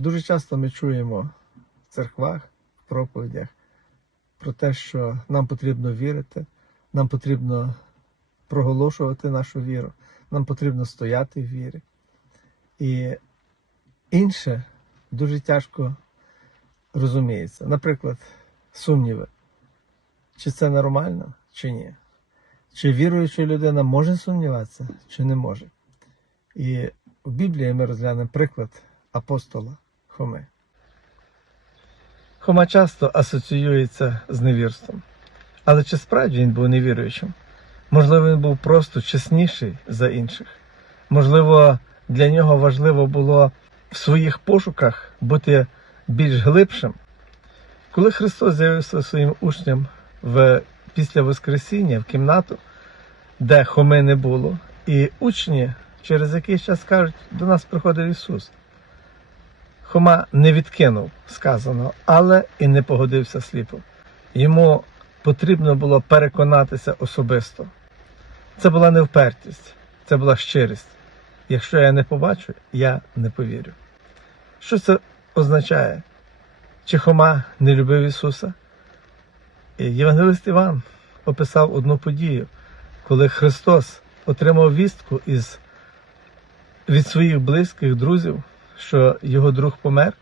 Дуже часто ми чуємо в церквах, в проповідях про те, що нам потрібно вірити, нам потрібно проголошувати нашу віру, нам потрібно стояти в вірі. І інше дуже тяжко розуміється. Наприклад, сумніви. Чи це нормально, чи ні? Чи віруюча людина може сумніватися, чи не може? І в Біблії ми розглянемо приклад апостола Хоми. Хома часто асоціюється з невірством. Але чи справді він був невіруючим? Можливо, він був просто чесніший за інших. Можливо, для нього важливо було в своїх пошуках бути більш глибшим. Коли Христос з'явився своїм учням в, після Воскресіння в кімнату, де Хоми не було, і учні через якийсь час кажуть, до нас приходив Ісус. Хома не відкинув сказаного, але і не погодився сліпо. Йому потрібно було переконатися особисто. Це була не впертість, це була щирість. Якщо я не побачу, я не повірю. Що це означає? Чи Хома не любив Ісуса? Євангелист Іван описав одну подію, коли Христос отримав вістку із, від своїх близьких друзів, що його друг помер.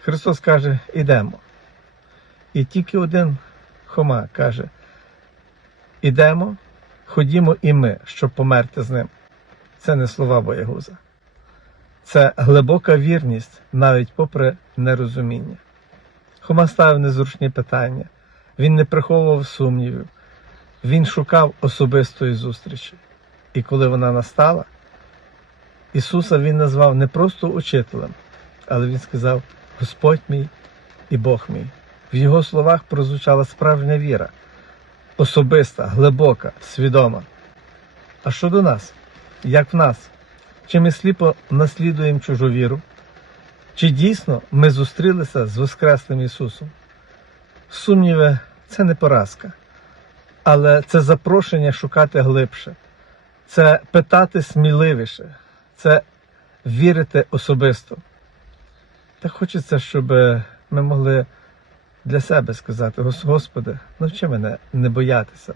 Христос каже: Ідемо. І тільки один Хома каже: Ідемо, ходімо і ми, щоб померти з ним. Це не слова боягуза. Це глибока вірність навіть попри нерозуміння. Хома ставив незручні питання, він не приховував сумнівів, він шукав особистої зустрічі. І коли вона настала, Ісуса Він назвав не просто учителем, але Він сказав Господь мій і Бог мій. В Його словах прозвучала справжня віра, особиста, глибока, свідома. А щодо нас, як в нас? Чи ми сліпо наслідуємо чужу віру? Чи дійсно ми зустрілися з Воскреслим Ісусом? Сумніви це не поразка, але це запрошення шукати глибше, це питати сміливіше, це вірити особисто. Так хочеться, щоб ми могли для себе сказати: Господи, навчи мене не боятися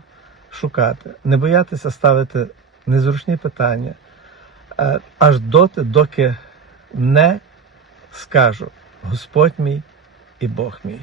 шукати, не боятися ставити незручні питання, е, аж доти, доки не скажу Господь мій і Бог мій.